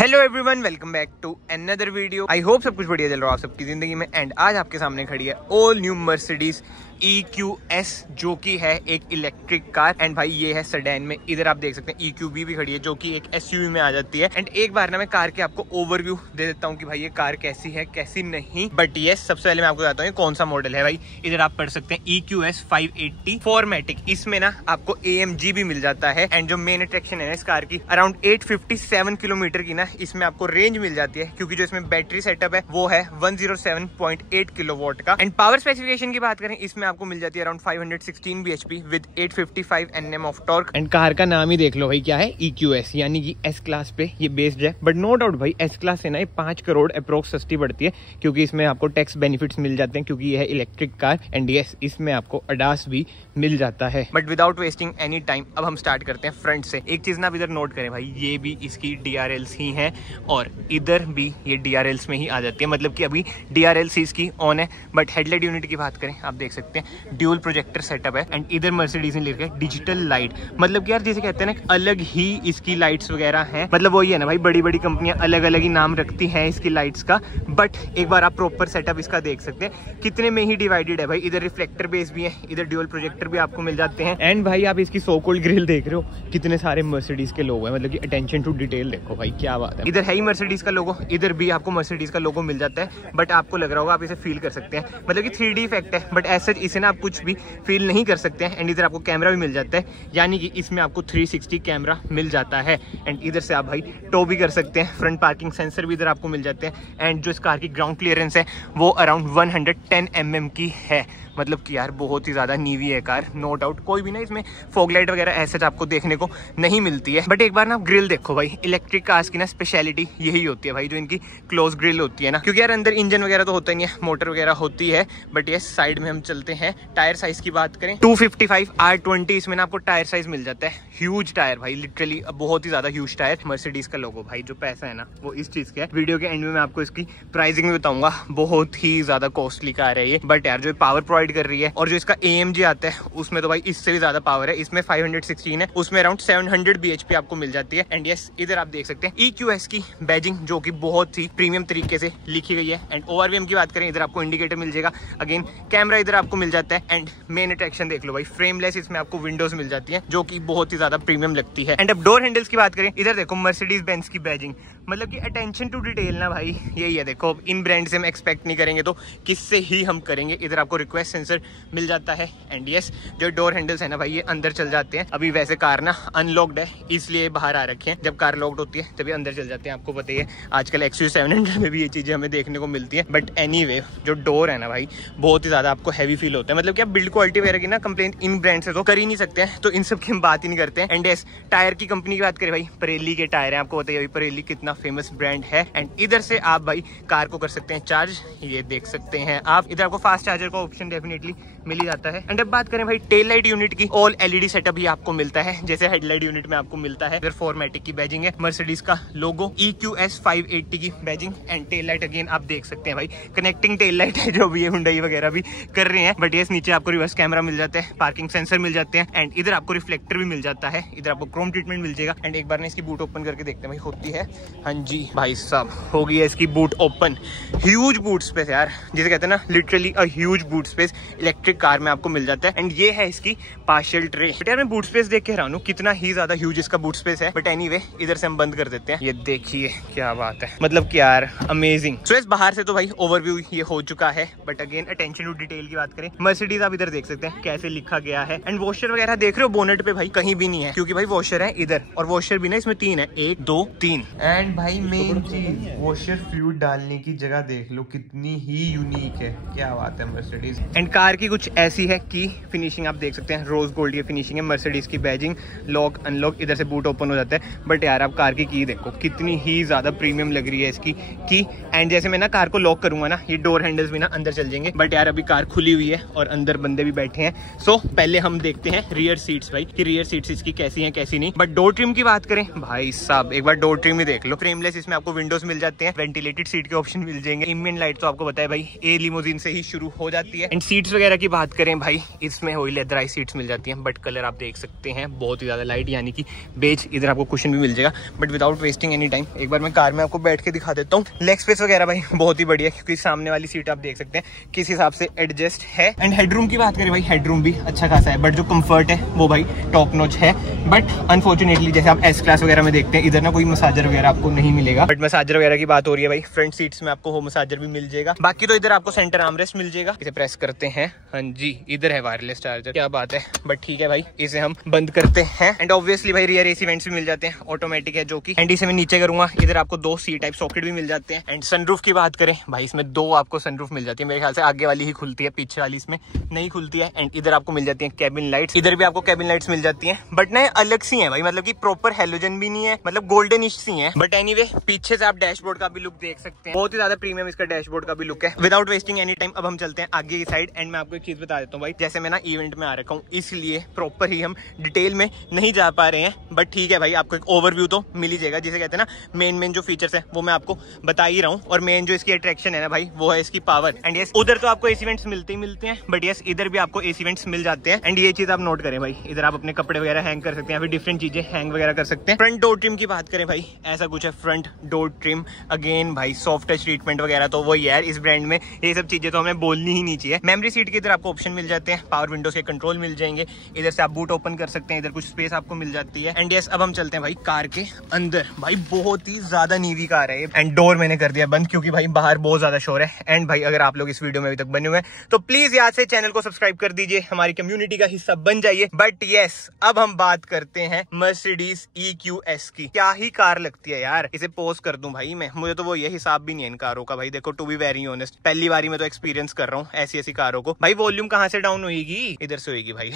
Hello everyone, welcome back to another video. I hope सब कुछ बढ़िया चल रहा है आप सबकी जिंदगी में। एंड आज आपके सामने खड़ी है ऑल न्यू मर्सिडीज EQS, जो कि है एक इलेक्ट्रिक कार। एंड भाई ये है सेडान में। इधर आप देख सकते हैं EQB भी खड़ी है, जो कि एक SUV में आ जाती है। एंड एक बार ना मैं कार के आपको ओवरव्यू दे देता हूँ कि भाई ये कार कैसी है कैसी नहीं। बट ये सबसे पहले मैं आपको बताता हूँ कौन सा मॉडल है। भाई इधर आप पढ़ सकते हैं EQS 580 4MATIC। इसमें ना आपको AMG भी मिल जाता है। एंड जो मेन अट्रैक्शन है इस कार की, अराउंड 857 किलोमीटर की ना इसमें आपको रेंज मिल जाती है, क्योंकि जो इसमें बैटरी सेटअप है वो है 107.8 किलोवाट का। एंड पावर स्पेसिफिकेशन की बात करें, इसमें आपको मिल जाती है around 516 bhp with 855 Nm of torque. And car का नाम ही देख लो भाई, क्या है EQS, यानी कि S क्लास पे ये बेस्ड है। बट नो डाउट भाई S क्लास है ना, ये 5 करोड़ अप्रोक्स सस्ती पड़ती है, क्योंकि इसमें आपको टैक्स बेनिफिट्स मिल जाते हैं, क्योंकि ये है इलेक्ट्रिक कार। एंड यस, इसमें आपको ADAS भी मिल जाता है। But without wasting any time अब हम स्टार्ट करते हैं फ्रंट से। एक चीज ना आप इधर नोट करें भाई, ये भी इसकी DRLs ही है और इधर भी ये DRLs में ही आ जाती है। मतलब कि अभी DRLs इसकी ऑन है। बट हेडलाइट यूनिट की बात करें, आप देख सकते हैं ड्यूल प्रोजेक्टर सेटअप है। एंड इधर मर्सिडीज ने लिखा है डिजिटल लाइट। मतलब कि यार जैसे कहते हैं ना, अलग ही इसकी लाइट्स वगैरह हैं। मतलब वही है ना भाई, बड़ी बड़ी कंपनियां अलग अलग ही नाम रखती हैं इसकी लाइट्स का। बट एक बार आप प्रॉपर सेटअप इसका देख सकते हैं, कितने में ही डिवाइडेड है भाई। इधर रिफ्लेक्टर बेस भी है, इधर ड्यूल प्रोजेक्टर भी आपको मिल जाते हैं। एंड भाई आप इसकी सो कॉल्ड ग्रिल देख रहे हो, कितने सारे मर्सिडीज के लोगो है। मतलब कि अटेंशन टू डिटेल देखो भाई, क्या बात है। इधर है ही मर्सिडीज का लोगो, इधर भी आपको मर्सिडीज का लोगो मिल जाता है। बट आपको लग रहा होगा, आप इसे फील कर सकते हैं, मतलब कि 3D इफेक्ट है। बट ऐसे इसे ना आप कुछ भी फील नहीं कर सकते हैं। एंड इधर आपको कैमरा भी मिल जाता है, यानी कि इसमें आपको 360 कैमरा मिल जाता है। एंड इधर से आप भाई टो भी कर सकते हैं। फ्रंट पार्किंग सेंसर भी इधर आपको मिल जाते हैं। एंड जो इस कार की ग्राउंड क्लियरेंस है वो अराउंड 110 mm की है। मतलब कि यार बहुत ही ज्यादा नीवी है कार, नो डाउट। कोई भी ना इसमें फॉग लाइट वगैरह ऐसे आपको देखने को नहीं मिलती है। बट एक बार ना आप ग्रिल देखो भाई, इलेक्ट्रिक कार्स की ना स्पेशलिटी यही होती है भाई, जो इनकी क्लोज ग्रिल होती है ना। क्योंकि यार अंदर इंजन वगैरह तो होता ही है, मोटर वगैरह होती है। बट ये साइड में हम चलते हैं। टायर साइज की बात करें, 255 R20 इसमें ना आपको टायर साइज मिल जाता है। ह्यूज टायर भाई, लिटरली बहुत ही ज्यादा ह्यूज टायर। मर्सिडीज का लोगो भाई, जो पैसा है ना वो इस चीज का है। वीडियो के एंड में मैं आपको इसकी प्राइसिंग भी बताऊंगा। बहुत ही ज्यादा कॉस्टली कार है ये। बट यार जो पावर प्रोवाइड कर रही है, और जो इसका AMG आता है उसमें तो भाई इससे भी ज्यादा पावर है। इसमें 516 है, उसमें अराउंड 700 bhp आपको मिल जाती है। एंड यस, इधर आप देख सकते हैं EQS की बैजिंग, जो कि बहुत ही प्रीमियम तरीके से लिखी गई है। एंड ORVM की बात करें, इधर आपको इंडिकेटर मिल जाएगा, अगेन कैमरा इधर आपको मिल जाता है। एंड मेन अट्रैक्शन देख लो भाई, फ्रेमलेस इसमें आपको विंडोज मिल जाती है, जो कि बहुत ही ज्यादा प्रीमियम लगती है। एंड अब डोर हैंडल्स की बात करें, इधर देखो मर्सिडीज बेंज की बैजिंग। मतलब कि अटेंशन टू डिटेल ना भाई यही है। देखो इन ब्रांड से हम एक्सपेक्ट नहीं करेंगे तो किससे ही हम करेंगे। इधर आपको रिक्वेस्ट सेंसर मिल जाता है। एंड यस, जो डोर हैंडल्स है ना भाई, ये अंदर चल जाते हैं। अभी वैसे कार ना अनलॉक्ड है, इसलिए बाहर आ रखे हैं। जब कार लॉक्ड होती है तभी अंदर चल जाते हैं। आपको पता ही है आजकल XUV 700 में भी ये चीजें हमें देखने को मिलती है। बट एनीवे, जो डोर है ना भाई, बहुत ही ज्यादा आपको हैवी फील होता है। मतलब कि आप बिल्ड क्वालिटी वगैरह की ना कंप्लेंट इन ब्रांड से तो कर ही नहीं सकते हैं, तो इन सब की हम बात ही नहीं करते हैं। एंड यस, टायर की कंपनी की बात करें भाई, Pirelli के टायर है। आपको बताइए Pirelli कितना फेमस ब्रांड है। एंड इधर से आप भाई कार को कर सकते हैं चार्ज, ये देख सकते हैं आप। इधर आपको फास्ट चार्जर का ऑप्शन डेफिनेटली मिल ही जाता है। एंड अब बात करें भाई टेल लाइट यूनिट की, ऑल LED सेटअप ही आपको मिलता है, जैसे हेडलाइट यूनिट में आपको मिलता है। इधर 4MATIC की बैजिंग है, मर्सिडीज का लोगो, EQS 580 की badging. And tail light again आप देख सकते हैं भाई, कनेक्टिंग टेल लाइट है, जो भी हुंडई वगैरह भी कर रहे हैं। बट ये नीचे आपको रिवर्स कैमरा मिल जाता है, पार्किंग सेंसर मिल जाते हैं। एंड इधर आपको रिफ्लेक्टर भी मिल जाता है, इधर आपको क्रोम ट्रीटमेंट मिल जाएगा। एंड एक बार ना इसकी बूट ओपन करके देखते हैं भाई, होती है। हाँ जी भाई साहब, हो गई है इसकी boot open. Huge boot space यार, जिसे कहते हैं ना literally a huge boot space electric car में आपको मिल जाता है। एंड ये है इसकी पार्शियल ट्रे। बट यार मैं बूट स्पेस देख के हैरान हूं, कितना ही ज्यादा ह्यूज इसका बूट स्पेस है। बट एनीवे, इधर से हम बंद कर देते हैं। ये देखिए क्या बात है, मतलब कि यार अमेजिंग। सो इस बाहर से तो भाई ओवरव्यू ये हो चुका है। But again attention to detail की बात करें, मर्सिडीज आप इधर देख सकते हैं कैसे लिखा गया है। एंड वॉशर वगैरह देख रहे हो बोनेट पे भाई, कहीं भी नहीं है, क्योंकि भाई वॉशर है इधर, और वॉशर भी ना इसमें 3 है, 1 2 3। एंड भाई मेन चीज, वॉशर फ्लूइड डालने की जगह देख लो कितनी ही यूनिक है, क्या बात है मर्सिडीज। एंड कार की कुछ ऐसी है कि फिनिशिंग आप देख सकते हैं, रोज गोल्ड की फिनिशिंग है। मर्सिडीज की बैजिंग, लॉक अनलॉक, इधर से बूट ओपन हो जाता है। बट यार आप कार की देखो कितनी ही ज्यादा प्रीमियम लग रही है इसकी की। एंड जैसे मैं ना कार को लॉक करूंगा ना, ये डोर हैंडल्स भी ना अंदर चल जाएंगे। बट यार अभी कार खुली हुई है और अंदर बंदे भी बैठे हैं। सो पहले हम देखते हैं रियर सीट्स भाई, कि रियर सीट्स इसकी कैसी हैं कैसी नहीं। बट डोर ट्रिम की बात करें भाई साहब, एक बार डोर ट्रिम ही देख लो। फ्रेमलेस इसमें आपको विंडोज मिल जाते हैं, वेंटिलेटेड सीट के ऑप्शन मिल जाएंगे। एम्बिएंट लाइट तो आपको पता है भाई, ए लिमोजिन से ही शुरू हो जाती है। एंड सीट्स वगैरह की बात करें भाई, इसमें हुई लेदराई सीट्स मिल जाती हैं, बट कलर आप देख सकते हैं बहुत ही ज्यादा लाइट यानी कि बेज। इधर आपको कुशन भी मिल जाएगा, but without wasting any time एक बार मैं कार में आपको बैठ के दिखा देता हूँ। लेग स्पेस वगैरह भाई बहुत ही बढ़िया, क्योंकि सामने वाली सीट आप देख सकते हैं किस हिसाब से एडजस्ट है। एंड हेडरूम की बात करें भाई, हेडरूम भी अच्छा खासा है, बट जो कंफर्ट है वो भाई टॉप नॉच है। बट अनफॉर्चुनेटली जैसे आप एस क्लास वगैरह में देखते हैं, इधर ना कोई मसाजर वगैरह आपको नहीं मिलेगा। बट मसाजर वगैरह की बात हो रही है भाई, फ्रंट सीट्स में आपको होम मसाजर भी मिल जाएगा। बाकी तो इधर आपको सेंटर आर्मरेस्ट मिल जाएगा, इसे प्रेस करते हैं, हाँ जी इधर है वायरलेस चार्जर, क्या बात है। बट ठीक है भाई, इसे हम बंद करते हैं। एंड ऑब्वियसली भाई रियर एसी वेंट्स भी मिल जाते हैं, ऑटोमेटिक है जो कि। एंड इसे मैं नीचे करूंगा, इधर आपको 2 सी टाइप सॉकेट भी मिल जाते हैं। एंड सनरूफ की बात करें भाई, इसमें 2 आपको सनरूफ मिल जाती है, मेरे ख्याल से आगे वाली ही खुलती है, पीछे वाली इसमें नहीं खुलती है। एंड इधर आपको मिल जाती है कैबिन लाइट्स, इधर भी आपको कैबिन लाइट्स मिल जाती है, बट ना अलग सी है भाई, मतलब कि प्रॉपर हेलोजन भी नहीं है, मतलब गोल्डनिश सी है। बट एनीवे पीछे से आप डैशबोर्ड का भी लुक देख सकते हैं, बहुत ही ज्यादा प्रीमियम इसका डैशबोर्ड का भी लुक है। विदाउट वेस्टिंग एनी टाइम अब हम चलते हैं आगे की साइड। एंड मैं आपको एक चीज बता देता हूँ भाई, जैसे मैं ना इवेंट में आ रखा हूँ, इसलिए प्रॉपर ही हम डिटेल में नहीं जा पा रहे हैं, बट ठीक है भाई आपको एक ओवरव्यू तो मिल ही जाएगा। जिसे कहते हैं ना मेन जो फीचर्स है वो मैं आपको बता ही रहा हूँ, और मेन जो इसकी अट्रैक्शन है ना भाई वो है इसकी पावर। एंड यस उधर तो आपको एसी वेंट्स मिलते ही मिलते हैं, बट यस इधर भी आपको एसी वेंट्स मिल जाते हैं। एंड ये चीज आप नोट करें भाई, इधर आप अपने कपड़े वगैरह हैंग कर सकते हैं, फिर डिफरेंट चीजें हैंग वगैरह कर सकते हैं। फ्रंट डोर ट्रिम की बात करें भाई, ऐसा कुछ है फ्रंट डोर ट्रिम। अगेन भाई सॉफ्ट टच ट्रीटमेंट वगैरह तो वही यार, इस ब्रांड में ये सब चीजें तो हमें बोलनी ही नहीं चाहिए। मेमोरी सीट के इधर आपको ऑप्शन मिल जाते हैं, पावर विंडोज के कंट्रोल मिल जाएंगे, इधर से आप बूट ओपन कर सकते हैं, इधर कुछ स्पेस आपको मिल जाती है। एंड यस अब हम चलते हैं भाई कार के अंदर। भाई बहुत ही ज्यादा नीवी कार है ये। एंड डोर मैंने कर दिया बंद, क्योंकि भाई बाहर बहुत ज्यादा शोर है। एंड भाई अगर आप लोग इस वीडियो में अभी तक बने हुए हैं तो प्लीज याद से चैनल को सब्सक्राइब कर दीजिए, हमारी कम्युनिटी का हिस्सा बन जाइए। बट यस अब हम बात करते हैं मर्सिडीज EQS की। क्या ही कार लगती है यार, इसे पोस्ट कर दूं भाई मैं, मुझे तो वो ये हिसाब भी नहीं है इन कारों का भाई। देखो टू बी वेरी ऑनेस्ट, पहली बारी में तो एक्सपीरियंस कर रहा हूँ ऐसी ऐसी कारों को। भाई वॉल्यूम कहाँ से डाउन होगी, इधर से होगी भाई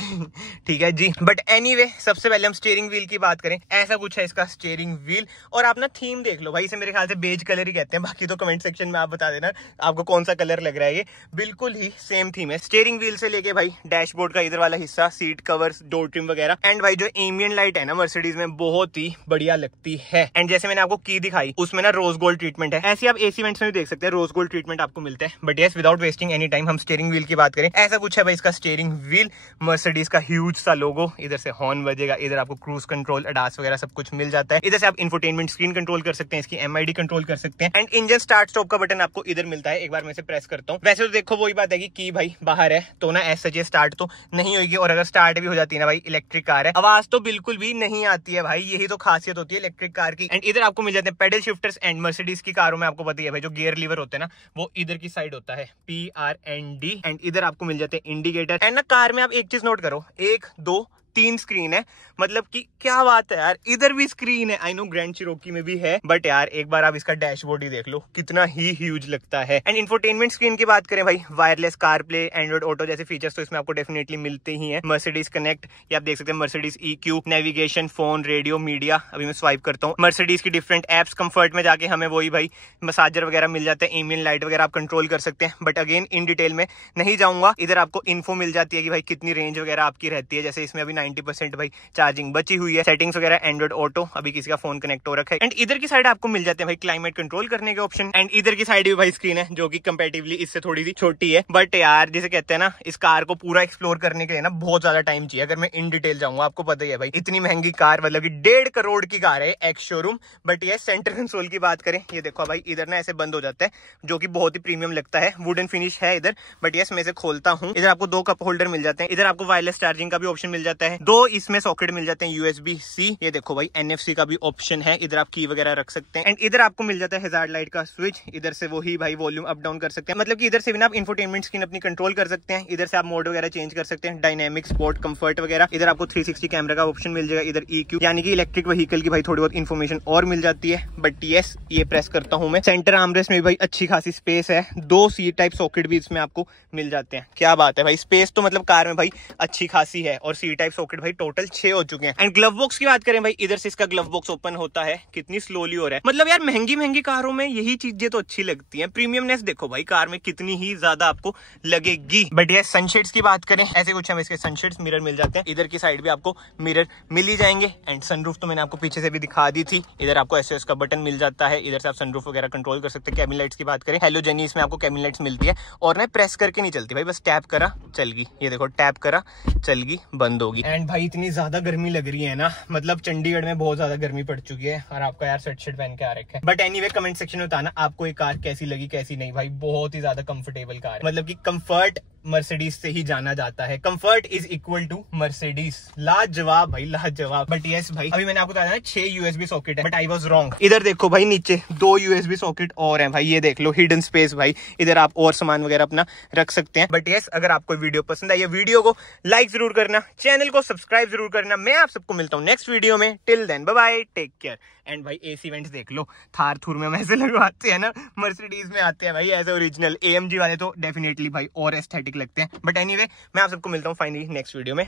ठीक है जी। बट एनीवे सबसे पहले हम स्टीयरिंग व्हील की बात करें, ऐसा कुछ है इसका स्टीयरिंग व्हील। और आप ना थीम देख लो भाई, इसे मेरे ख्याल से बेज कलर ही कहते हैं, बाकी तो कमेंट सेक्शन में आप बता देना आपको कौन सा कलर लग रहा है। ये बिल्कुल ही सेम थीम है स्टीयरिंग व्हील से लेके भाई डैशबोर्ड का इधर वाला हिस्सा, सीट कवर्स, डोर ट्रिम वगैरह। एंड भाई जो एम्बिएंट लाइट है ना मर्सिडीज में बहुत ही बढ़िया लगती है। एंड जैसे मैंने आपको की दिखाई उसमें ना रोज गोल्ड ट्रीटमेंट है, ऐसे आप एसी वेंट्स में भी देख सकते हैं रोज गोल्ड ट्रीटमेंट आपको मिलता है। But yes without wasting any time हम स्टीयरिंग व्हील की बात करें, ऐसा कुछ है भाई इसका स्टीयरिंग व्हील, मर्सिडीज का ह्यूज सा लोगो, इधर से हॉर्न बजेगा, इधर आपको क्रूज कंट्रोल, अडास वगैरह सब कुछ मिल जाता है। इधर से आप इंफोटेनमेंट स्क्रीन कंट्रोल कर सकते हैं, इसकी MID कंट्रोल कर सकते हैं। एंड इंजन स्टार्ट स्टॉप का बटन आपको इधर मिलता है, एक बार मैं इसे प्रेस करता हूँ। वैसे तो देखो वही बात है कि भाई बाहर है तो ना ऐसा सजे स्टार्ट तो नहीं होगी, और अगर स्टार्ट भी हो जाती है ना भाई, इलेक्ट्रिक कार है, आवाज तो बिल्कुल भी नहीं आती है भाई, यही तो खासियत होती है इलेक्ट्रिक कार की। एंड इधर आपको मिल जाते हैं पेडल शिफ्टर्स। एंड मर्सिडीज की कारों में आपको पता है भाई जो गियर लीवर होते हैं ना वो इधर की साइड होता है, PRND। एंड इधर आपको मिल जाते हैं इंडिकेटर। एंड ना कार में आप एक चीज नोट करो, 1 2 3 स्क्रीन है, मतलब कि क्या बात है यार, इधर भी स्क्रीन है। आई नो ग्रैंड चिरोकी में भी है, बट यार एक बार आप इसका डैशबोर्ड ही देख लो कितना ही ह्यूज लगता है। एंड इंफोटेनमेंट स्क्रीन की बात करें भाई, wireless car play, Android auto जैसे फीचर्स तो इसमें आपको डेफिनेटली मिलते ही हैं। मर्सिडीज कनेक्ट, ये आप देख सकते हैं, Mercedes EQ, navigation, phone, radio, media. अभी मैं स्वाइप करता हूँ मर्सिडीज की डिफरेंट एप्स, कंफर्ट में जाके हमें वही भाई मसाजर वगैरह मिल जाते हैं, एम्बिएंट लाइट वगैरह आप कंट्रोल कर सकते हैं। बट अगेन इन डिटेल में नहीं जाऊंगा। इधर आपको इन्फो मिल जाती है कि भाई कितनी रेंज वगैरह आपकी रहती है, जैसे इसमें अभी 90% भाई चार्जिंग बची हुई है। सेटिंग्स वगैरह एंड्रॉइड ऑटो, अभी किसी का फोन कनेक्ट हो रखा है। एंड इधर की साइड आपको मिल जाते हैं भाई क्लाइमेट कंट्रोल करने के ऑप्शन। एंड इधर की साइड भी भाई स्क्रीन है जो कि कंपैरेटिवली इससे थोड़ी सी छोटी है। बट यार जिसे कहते हैं ना, इस कार को पूरा एक्सप्लोर करने के लिए ना बहुत ज्यादा टाइम चाहिए। अगर मैं इन डिटेल जाऊंगा, आपको पता ही है भाई इतनी महंगी कार, मतलब कि 1.5 करोड़ की कार है एक्स शोरूम। बट ये सेंटर कंसोल की बात करें, ये देखो भाई इधर ना ऐसे बंद हो जाता है, जो कि बहुत ही प्रीमियम लगता है, वुडन फिनिश है इधर। बट यस मैं इसे खोलता हूँ, इधर आपको 2 कप होल्डर मिल जाते हैं, इधर आपको वायरलेस चार्जिंग का भी ऑप्शन मिल जाता है, 2 इसमें सॉकेट मिल जाते हैं USB-C। ये देखो भाई NFC का भी ऑप्शन है, इधर आप की वगैरह रख सकते हैं। एंड इधर आपको मिल जाता है हैजार्ड लाइट का स्विच, इधर से वही भाई वॉल्यूम अप डाउन कर सकते हैं, मतलब कि इधर से भी ना आप इंफोटेनमेंट स्क्रीन अपनी कंट्रोल कर सकते हैं। इधर से आप मोड वगैरह चेंज कर सकते हैं, डायनेमिक, स्पोर्ट, कंफर्ट वगैरह। इधर आपको 360 कैमरा का ऑप्शन मिल जाएगा, इधर EQ यानी कि इलेक्ट्रिक व्हीकल की भाई थोड़ी बहुत इन्फॉर्मेशन और मिल जाती है। बट यस ये प्रेस करता हूं मैं, सेंटर आर्मरेस्ट में भी भाई अच्छी खासी स्पेस है, 2 C टाइप सॉकेट भी इसमें आपको मिल जाते हैं। क्या बात है भाई, स्पेस तो मतलब कार में भाई अच्छी खासी है, और C टाइप सॉकेट भाई टोटल 6 हो चुके हैं। एंड ग्लव बॉक्स की बात करें भाई, इधर से इसका ग्लव बॉक्स ओपन होता है, कितनी स्लोली हो रहा है। मतलब यार महंगी कारों में यही चीजें तो अच्छी लगती हैं। प्रीमियमनेस देखो भाई कार में कितनी ही ज्यादा आपको लगेगी। बट ये सनशेड्स की बात करें, ऐसे कुछ हम इसके सनशेड्स मिरर मिल जाते हैं। इधर की साइड भी आपको मिरर मिल ही जाएंगे। एंड सनरूफ तो मैंने आपको पीछे से भी दिखा दी थी। इधर आपको एसओएस का बटन मिल जाता है, इधर से आप सनरूफ वगैरह कंट्रोल कर सकते हैं। कैबिन लाइट्स की बात करें, हेलोजनी इसमें आपको कैबिन लाइट्स मिलती है और मैं प्रेस करके नहीं चलती भाई, बस टैप करा चल गई। ये देखो टैप करा चल गई, बंद होगी। एंड भाई इतनी ज्यादा गर्मी लग रही है ना, मतलब चंडीगढ़ में बहुत ज्यादा गर्मी पड़ चुकी है और आपका यार स्वेटशर्ट पहन के आ रखे हैं। बट एनीवे कमेंट सेक्शन में बताना आपको ये कार कैसी लगी कैसी नहीं। भाई बहुत ही ज्यादा कंफर्टेबल कार है, मतलब कि कंफर्ट मर्सिडीज से ही जाना जाता है। Comfort is equal to Mercedes. लाजवाब भाई लाजवाब। बट यस भाई, अभी मैंने आपको बताया ना 6 यूएसबी सॉकेट है, बट आई वाज रॉन्ग। इधर देखो भाई नीचे 2 यूएसबी सॉकेट और हैं भाई, ये देख लो हिडन स्पेस भाई, इधर आप और सामान वगैरह अपना रख सकते हैं। बट यस, अगर आपको वीडियो पसंद आई, वीडियो को लाइक जरूर करना, चैनल को सब्सक्राइब जरूर करना। मैं आप सबको मिलता हूँ नेक्स्ट वीडियो में। Till then bye bye, take care. And भाई एसी वेंट्स देख लो, थार थूर में वैसे लगवाते हैं ना, मर्सिडीज में आते हैं भाई एज ओरिजिनल। एएमजी वाले तो डेफिनेटली भाई और एस्थेटिक लगते हैं। बट एनीवे, मैं आप सबको मिलता हूँ फाइनली नेक्स्ट वीडियो में।